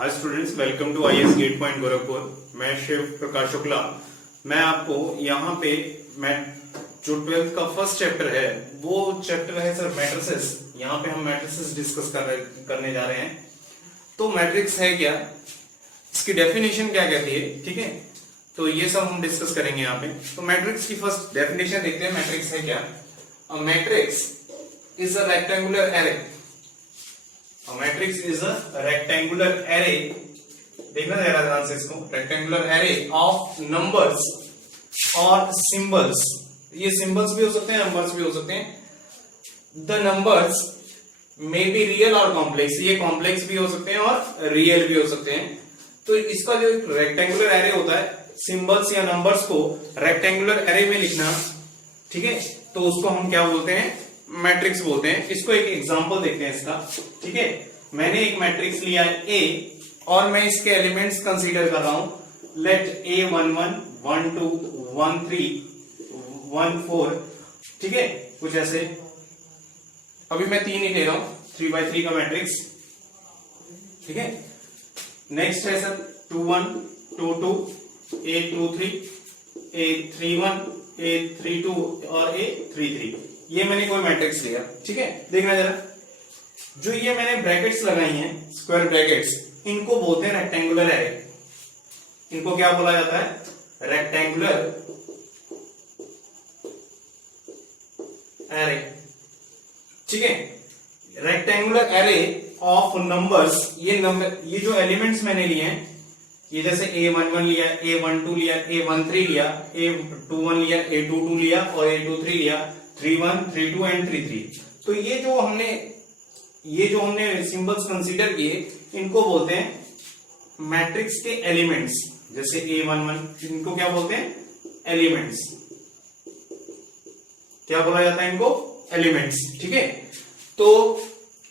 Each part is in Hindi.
Hi students, welcome to IAS gate point Gorakhpur. मैं शिव प्रकाश शुक्ला। मैं आपको यहाँ पे मैं जो 12th का फर्स्ट चैप्टर है वो चैप्टर है सर मैट्रिसेस। यहाँ पे हम मैट्रिसेस डिस्कस करने जा रहे हैं। तो मैट्रिक्स है क्या, इसकी डेफिनेशन क्या कहती है, ठीक है, तो ये सब हम डिस्कस करेंगे यहाँ पे। तो मैट्रिक्स की फर्स्ट डेफिनेशन देखते हैं। मैट्रिक्स है क्या? A matrix is a rectangular array. A matrix is a rectangular array, देखना जरा ध्यान से इसको, rectangular array of numbers और symbols। ये symbols भी हो सकते हैं, numbers भी हो सकते हैं। The numbers may be real or complex, ये complex भी हो सकते हैं और real भी हो सकते हैं। तो इसका जो rectangular array होता है, symbols या numbers को rectangular array में लिखना, ठीक है, तो उसको हम क्या बोलते हैं? मैट्रिक्स बोलते हैं। इसको एक एग्जांपल देखते हैं इसका, ठीक है। मैंने एक मैट्रिक्स लिया है ए और मैं इसके एलिमेंट्स कंसीडर कर रहा हूं। लेट A11 12 13 14, ठीक है, कुछ ऐसे। अभी मैं 3 ही ले रहा हूं, 3x3 का मैट्रिक्स, ठीक है। नेक्स्ट है सर 21 22 A23 A31 A32 और A33। ये मैंने कोई मैट्रिक्स लिया, ठीक है। देखना जरा, जो ये मैंने ब्रैकेट्स लगाई हैं, स्क्वायर ब्रैकेट्स, इनको बोलते हैं रेक्टेंगुलर एरे। इनको क्या बोला जाता है? रेक्टेंगुलर एरे, ठीक है। रेक्टेंगुलर एरे ऑफ नंबर्स, ये जो एलिमेंट्स मैंने लिए हैं, ये जैसे A11 लिया, A12 लिया, A13 लिया, A21 लिया, A22 लिया और A23 लिया, 31 32 एंड 33। तो ये जो हमने सिंबल्स कंसीडर किए, इनको बोलते हैं मैट्रिक्स के एलिमेंट्स। जैसे A11, इनको क्या बोलते हैं? एलिमेंट्स। क्या बोला जाता है इनको? एलिमेंट्स, ठीक है। तो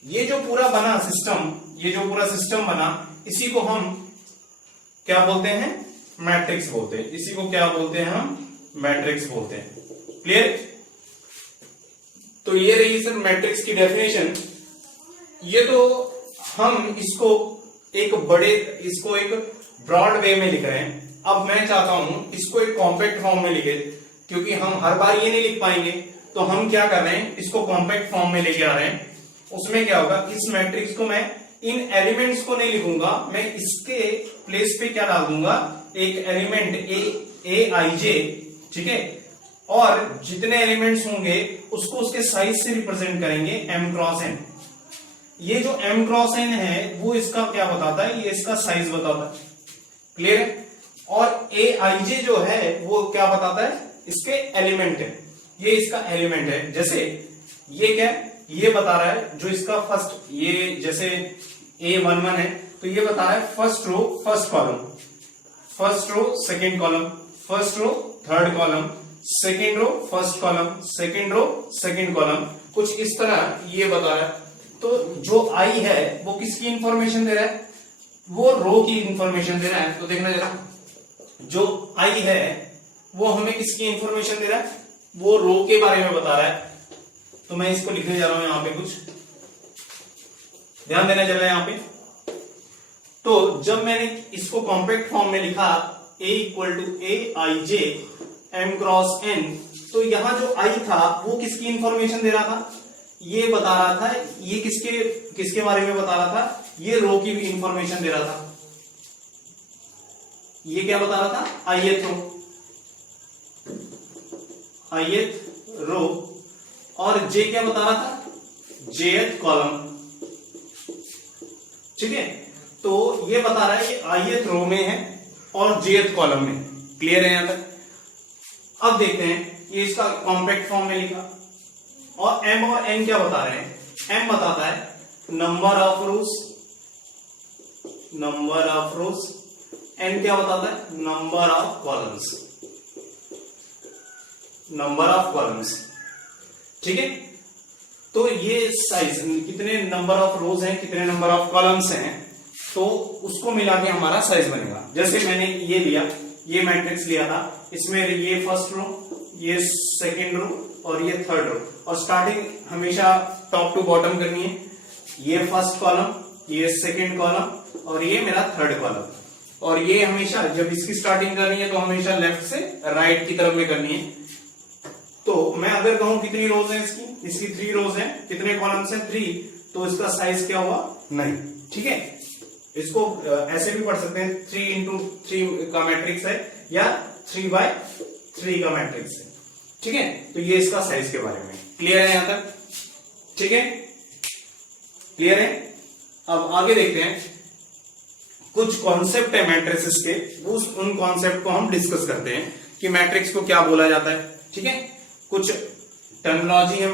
ये जो पूरा बना सिस्टम, ये जो पूरा सिस्टम बना, इसी को हम क्या बोलते हैं? मैट्रिक्स बोलते हैं। इसी को क्या बोलते हैं हम? मैट्रिक्स बोलते हैं। क्लियर? तो ये रही सर मैट्रिक्स की डेफिनेशन। ये तो हम इसको एक ब्रॉड वे में लिख रहे हैं। अब मैं चाहता हूं इसको एक कॉम्पैक्ट फॉर्म में लिखे, क्योंकि हम हर बार ये नहीं लिख पाएंगे। तो हम क्या कर रहे हैं, इसको कॉम्पैक्ट फॉर्म में लेके आ रहे हैं। उसमें क्या होगा, इस मैट्रिक्स को मैं इन एलिमेंट्स को नहीं लिखूंगा, मैं इसके प्लेस पे क्या डाल दूंगा? एक एलिमेंट Aij, ठीक है, और जितने एलिमेंट्स होंगे उसको उसके साइज से रिप्रेजेंट करेंगे m क्रॉस n। ये जो m क्रॉस n है वो इसका क्या बताता है? ये इसका साइज बताता है। क्लियर है? और Aij जो है वो क्या बताता है? इसके एलिमेंट है, ये इसका एलिमेंट है। जैसे ये क्या है? ये बता रहा है जो इसका फर्स्ट, ये जैसे A11 है तो ये बता रहा है first row first column, first row second column, first row third column, second row first column, second row second column, कुछ इस तरह ये बता रहा है। तो जो आई है वो किसकी इंफॉर्मेशन दे रहा है? वो रो की इंफॉर्मेशन दे रहा है। तो देखना जरा, जो आई है वो हमें किसकी इंफॉर्मेशन दे रहा है? वो रो के बारे में बता रहा है। तो मैं इसको लिखने जा रहा हूं यहां पे, कुछ ध्यान देना जरा यहां पे। तो जब मैंने इसको कॉम्पैक्ट फॉर्म में लिखा A = Aij m cross n, तो यहां जो I था वो किसकी इंफॉर्मेशन दे रहा था? ये बता रहा था, ये किसके बारे में बता रहा था? ये रो की भी इंफॉर्मेशन दे रहा था। ये क्या बता रहा था? ith रो। और J क्या बता रहा था? jth कॉलम, ठीक है। तो ये बता रहा है कि ith रो में है और jth कॉलम में। क्लियर है यहां तक? अब देखते हैं, ये इसका कॉम्पैक्ट फॉर्म में लिखा, और m और n क्या बता रहे हैं? m बताता है नंबर ऑफ रोज, n क्या बताता है? नंबर ऑफ कॉलम्स, ठीक है। तो ये साइज, कितने नंबर ऑफ रोज हैं, कितने नंबर ऑफ कॉलम्स हैं, तो उसको मिला के हमारा साइज बनेगा। जैसे मैंने ये लिया, ये मैट्रिक्स लिया था, इसमें ये फर्स्ट रो, ये सेकेंड रो और ये थर्ड रो, और स्टार्टिंग हमेशा टॉप टू बॉटम करनी है। ये फर्स्ट कॉलम, ये सेकेंड कॉलम और ये मेरा थर्ड कॉलम। और ये हमेशा जब इसकी स्टार्टिंग करनी है तो हमेशा लेफ्ट से राइट की तरफ में करनी है। तो मैं अगर कहूं कितनी रोज है इसकी 3 रोज है, कितने कॉलम्स हैं 3, तो इसका साइज क्या हुआ 9। ठीक है, इसको ऐसे भी पढ़ सकते हैं 3 इंटू 3 का मैट्रिक्स है या 3/3 का मैट्रिक्स है। ठीक है, तो ये इसका साइज के बारे में क्लियर है यहां तक। ठीक है, क्लियर है। अब आगे देखते हैं, कुछ कॉन्सेप्ट है मैट्रिक्स के, उन कॉन्सेप्ट को हम डिस्कस करते हैं कि मैट्रिक्स को क्या बोला जाता है। ठीक है, कुछ टर्मिनोलॉजी है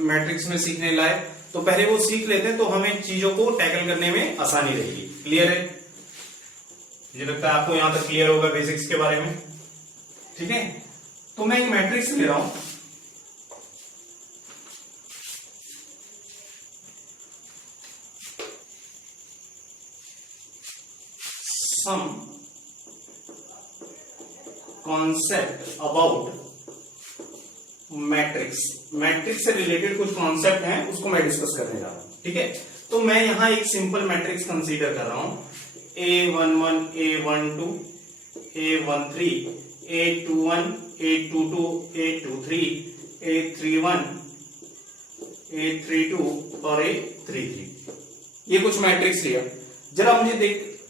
मैट्रिक्स में सीखने लायक, तो पहले वो सीख लेते हैं तो हमें चीजों को टैकल करने में आसानी रहेगी। क्लियर है, मुझे लगता है आपको यहां तक क्लियर होगा बेसिक्स के बारे में। ठीक है, तो मैं एक मैट्रिक्स ले रहा हूं, some concept about matrix. Matrix से रिलेटेड कुछ कॉन्सेप्ट हैं, उसको मैं डिस्कस करने जा रहा हूं। ठीक है, तो मैं यहां एक सिंपल मैट्रिक्स कंसीडर कर रहा हूं, A11 A12 A13 A21 A22 A23 A31 A32 और A33। ये कुछ मैट्रिक्स लिया। जरा मुझे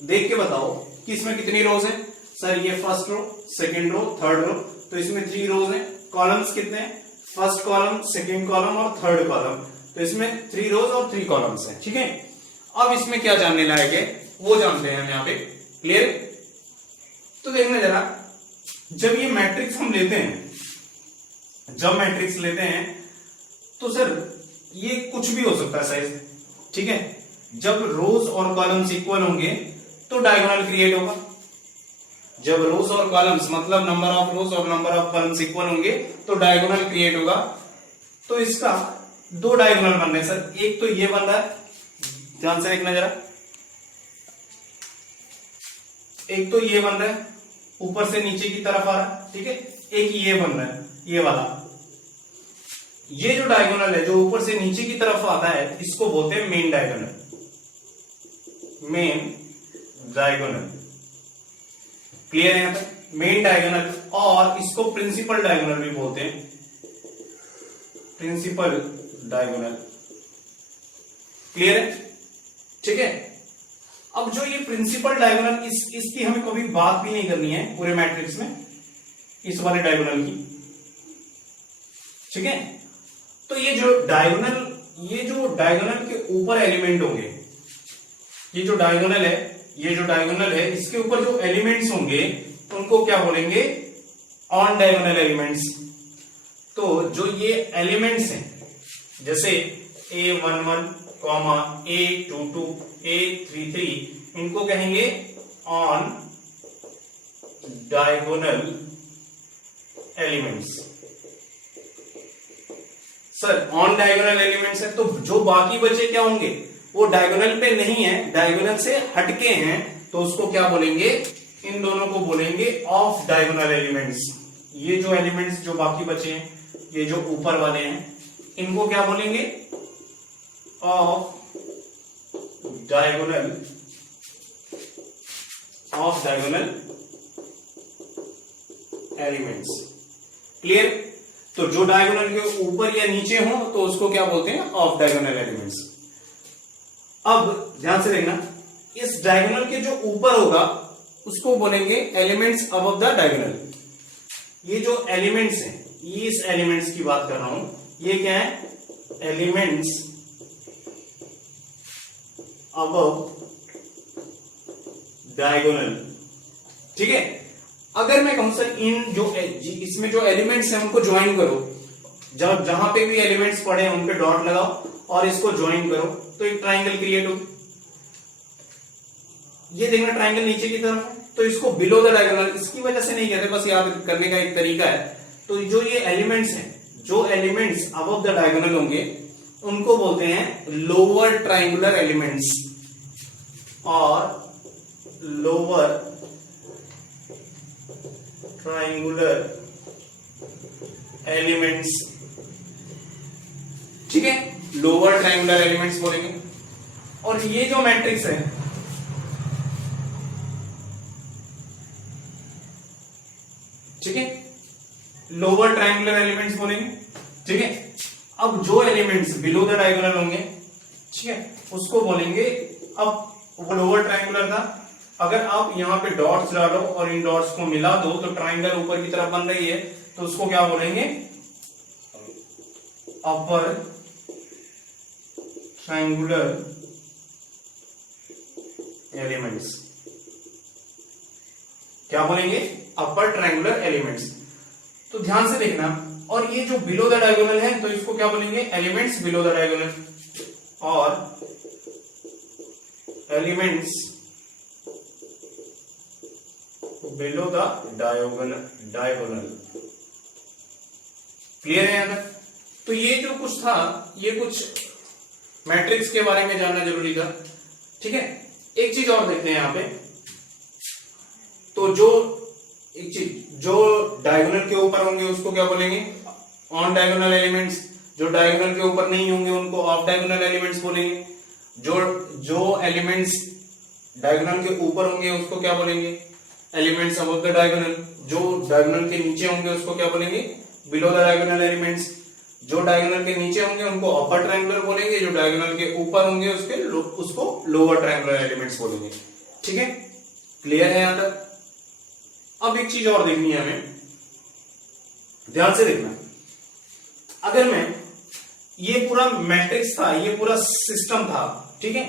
देख के बताओ कि इसमें कितनी रोज हैं। सर ये first row, second row, third row, तो इसमें 3 रोज हैं। कॉलम्स कितने हैं, फर्स्ट कॉलम, सेकंड कॉलम और थर्ड कॉलम, तो इसमें 3 रोज और 3 कॉलम्स हैं। ठीक है, अब इसमें क्या जानने लायक है वो जानते हैं हम यहाँ पे। क्लियर, तो देखना जरा, जब ये मैट्रिक्स हम लेते हैं, जब मैट्रिक्स लेते हैं तो सर ये कुछ भी हो सकता है साइज। ठीक है, जब रोज और कॉलम्स इक्वल होंगे तो डायगोनल क्रिएट होगा। जब रोज और कॉलम्स मतलब नंबर ऑफ रोज और नंबर ऑफ कॉलम्स इक्वल होंगे तो डायगोनल क्रिएट होगा। तो इसका 2 डायगोनल बन रहे हैं सर, एक तो ये बन रहा है, ध्यान से देखना जरा, एक तो ये बन रहा है ऊपर से नीचे की तरफ आ रहा है। ठीक है, एक ये बन रहा है, ये वाला। ये जो डायगोनल है जो ऊपर से नीचे की तरफ आता है इसको बोलते हैं main diagonal. Main diagonal, clear है यहां तक, मेन डायगोनल। और इसको प्रिंसिपल डायगोनल भी बोलते हैं, प्रिंसिपल डायगोनल। क्लियर है, ठीक है। अब जो ये प्रिंसिपल डायगोनल, इसकी हमें कभी बात भी नहीं करनी है पूरे मैट्रिक्स में, इस वाले डायगोनल की। ठीक है, तो ये जो डायगोनल के ऊपर एलिमेंट होंगे, ये जो डायगोनल है इसके ऊपर जो एलिमेंट्स होंगे उनको क्या बोलेंगे, ऑन डायगोनल एलिमेंट्स। तो जो ये एलिमेंट्स हैं जैसे A11, A22, A33, इनको कहेंगे on diagonal elements. Sir on diagonal elements है तो जो बाकी बचे क्या होंगे, वो डायगोनल पे नहीं है, डायगोनल से हटके हैं, तो उसको क्या बोलेंगे, इन दोनों को बोलेंगे ऑफ डायगोनल एलिमेंट्स। ये जो एलिमेंट्स जो बाकी बचे हैं, ये जो ऊपर वाले हैं, इनको क्या बोलेंगे, ऑफ डायगोनल एलिमेंट्स। क्लियर, तो जो डायगोनल के ऊपर या नीचे हो तो उसको क्या बोलते हैं, ऑफ डायगोनल एलिमेंट्स। अब ध्यान से देखना, इस डायगोनल के जो ऊपर होगा उसको बोलेंगे एलिमेंट्स अबव द डायगोनल। ये जो एलिमेंट्स हैं, ये इस एलिमेंट्स की बात कर रहा हूं, ये क्या है, एलिमेंट्स अबव डायगोनल। ठीक है, अगर मैं कहूं सर इन जो इसमें जो एलिमेंट्स हैं उनको ज्वाइन करो, जब जहां पे भी एलिमेंट्स पड़े हैं उन पे डॉट लगाओ और इसको ज्वाइन करो तो एक ट्राइंगल क्रिएट हो। ये देखना ट्राइंगल नीचे की तरफ है, तो इसको बिलो द डायगोनल, इसकी वजह से नहीं कहते, बस याद करने का एक तरीका है। तो जो ये एलिमेंट्स हैं, जो एलिमेंट्स अबव द डायगोनल होंगे उनको बोलते हैं लोअर ट्राइंगुलर एलिमेंट्स और लोअर ट्राइंगुलर एलिमेंट्स। ठीक है, लोअर ट्राइंगुलर एलिमेंट्स बोलेंगे। और ये जो मैट्रिक्स है, ठीक है, लोअर ट्रायंगुलर एलिमेंट्स बोलेंगे, ठीक है। अब जो एलिमेंट्स बिलो द डायगोनल होंगे, ठीक है, उसको बोलेंगे, अब वो लोअर ट्रायंगुलर था, अगर आप यहां पे डॉट्स डालो और इन डॉट्स को मिला दो तो ट्रायंगल ऊपर की तरफ बन रही है, तो उसको क्या बोलेंगे, अपर ट्रायंगुलर एलिमेंट्स। क्या बोलेंगे, अपर ट्रायंगुलर एलिमेंट्स। तो ध्यान से देखना, और ये जो बिलो द डायगोनल है तो इसको क्या बोलेंगे, एलिमेंट्स बिलो द डायगोनल, और elements below the diagonal. Clear है यहां तक? तो ये जो कुछ था, ये कुछ मैट्रिक्स के बारे में जानना जरूरी था, ठीक है। एक चीज और देखते हैं यहां पे, तो जो एक चीज जो डायगोनल के ऊपर होंगे उसको क्या बोलेंगे, ऑन डायगोनल एलिमेंट्स। जो डायगोनल के ऊपर नहीं होंगे उनको ऑफ डायगोनल एलिमेंट्स बोलेंगे। जो एलिमेंट्स डायगोनल के ऊपर होंगे उसको क्या बोलेंगे, एलिमेंट्स अबव द डायगोनल। जो डायगोनल के नीचे होंगे उसको क्या बोलेंगे, बिलो द डायगोनल एलिमेंट्स। जो डायगोनल के नीचे होंगे उनको अपर ट्रायंगुलर बोलेंगे, जो डायगोनल के ऊपर होंगे उसको लोअर ट्रायंगुलर एलिमेंट्स बोलेंगे, ठीक है। क्लियर है यहां तक? अब एक चीज और देखनी है हमें, ध्यान से देखना। अगर मैं, ये पूरा मैट्रिक्स था, ये पूरा सिस्टम था, ठीक है।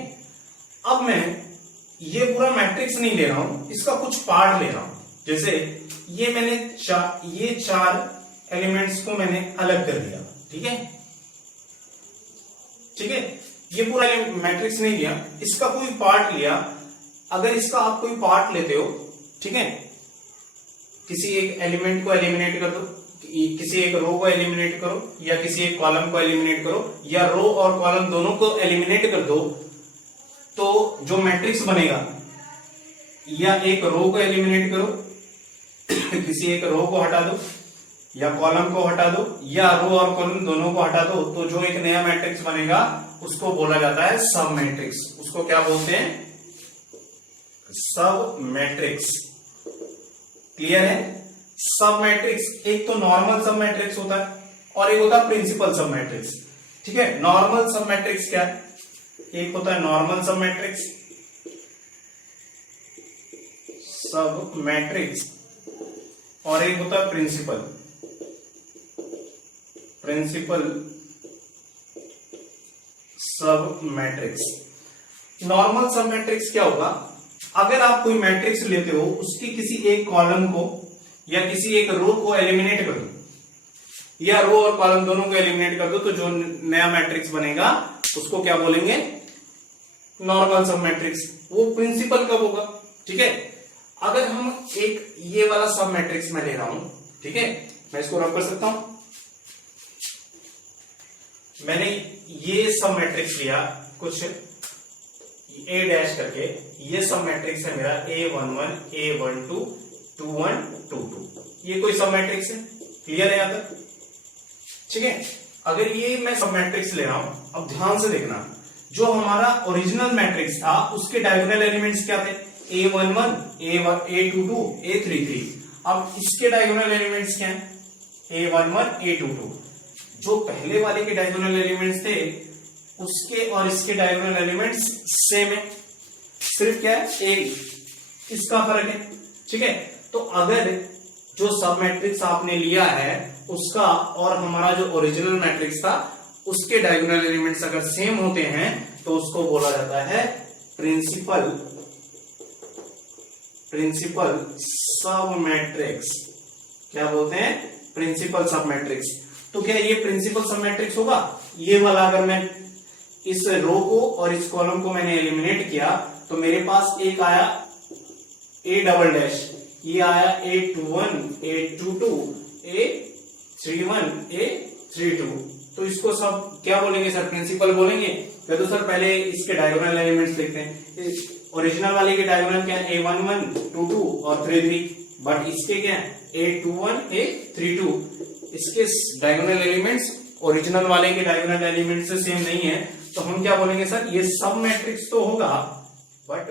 अब मैं ये पूरा मैट्रिक्स नहीं ले रहा हूं, इसका कुछ पार्ट ले रहा हूं। जैसे ये मैंने ये चार एलिमेंट्स को मैंने अलग कर दिया, ठीक है, ठीक है। ये पूरा मैट्रिक्स नहीं लिया, इसका कोई पार्ट लिया। अगर इसका आप कोई पार्ट लेते हो, ठीक है, किसी एक एलिमेंट को एलिमिनेट कर दो, किसी एक रो को एलिमिनेट करो, या किसी एक कॉलम को एलिमिनेट करो, या रो और कॉलम दोनों को एलिमिनेट कर दो, तो जो मैट्रिक्स बनेगा, या एक रो को एलिमिनेट करो, किसी एक रो को हटा दो, या कॉलम को हटा दो, या रो और कॉलम दोनों को हटा दो, तो जो एक नया मैट्रिक्स बनेगा उसको बोला जाता है सब मैट्रिक्स। उसको क्या बोलते हैं, सब मैट्रिक्स। क्लियर है? सब मैट्रिक्स, एक तो नॉर्मल सब मैट्रिक्स होता है और एक होता है प्रिंसिपल सब मैट्रिक्स, ठीक है। नॉर्मल सब मैट्रिक्स क्या है, एक होता है नॉर्मल सब मैट्रिक्स, सब मैट्रिक्स, और एक होता है प्रिंसिपल सब मैट्रिक्स। नॉर्मल सब मैट्रिक्स क्या होगा, अगर आप कोई मैट्रिक्स लेते हो, उसकी किसी एक कॉलम को या किसी एक रो को एलिमिनेट कर दो, या रो और कॉलम दोनों को एलिमिनेट कर दो, तो जो नया मैट्रिक्स बनेगा उसको क्या बोलेंगे, नॉर्मल सब मैट्रिक्स। वो प्रिंसिपल कब होगा, ठीक है, अगर हम एक ये वाला सब मैट्रिक्स में ले रहा हूं, ठीक है, मैं इसको रब कर सकता हूं। मैंने ये सब मैट्रिक्स लिया कुछ ए डैश करके, ये सब मैट्रिक्स है मेरा A11, A12, 21, 22, ये कोई सब मैट्रिक्स है। क्लियर है यहां तक? ठीक है, अगर ये मैं सब मैट्रिक्स ले रहा हूं, अब ध्यान से देखना, जो हमारा ओरिजिनल मैट्रिक्स था उसके डायगोनल एलिमेंट्स क्या थे, A11, A22, A33। अब इसके डायगोनल एलिमेंट्स क्या है, A11, A22। जो पहले वाले के डायगोनल एलिमेंट्स थे उसके और इसके डायगोनल एलिमेंट्स सेम है, सिर्फ क्या है, एक इसका फर्क है, ठीक है। तो अगर जो सब मैट्रिक्स आपने लिया है उसका और हमारा जो ओरिजिनल मैट्रिक्स था उसके डायगोनल एलिमेंट्स अगर सेम होते हैं तो उसको बोला जाता है प्रिंसिपल सब मैट्रिक्स। क्या बोलते हैं, प्रिंसिपल सब मैट्रिक्स। तो क्या ये प्रिंसिपल सब मैट्रिक्स होगा, ये वाला अगर मैं इस रो को और इस कॉलम को मैंने एलिमिनेट किया तो मेरे पास एक आया A डबल डैश, ये आया A21, A22, A31, A32। तो इसको सब क्या बोलेंगे सर, प्रिंसिपल बोलेंगे। तो सर पहले इसके डायगोनल एलिमेंट्स देखते हैं। ओरिजिनल वाले के डायगोनल क्या है, A11, 22 और 33, बट इसके क्या है, A21, A32। इसके डायगोनल एलिमेंट्स ओरिजिनल वाले के डायगोनल एलिमेंट से सेम नहीं है, तो हम क्या बोलेंगे सर, ये सब मैट्रिक्स तो होगा बट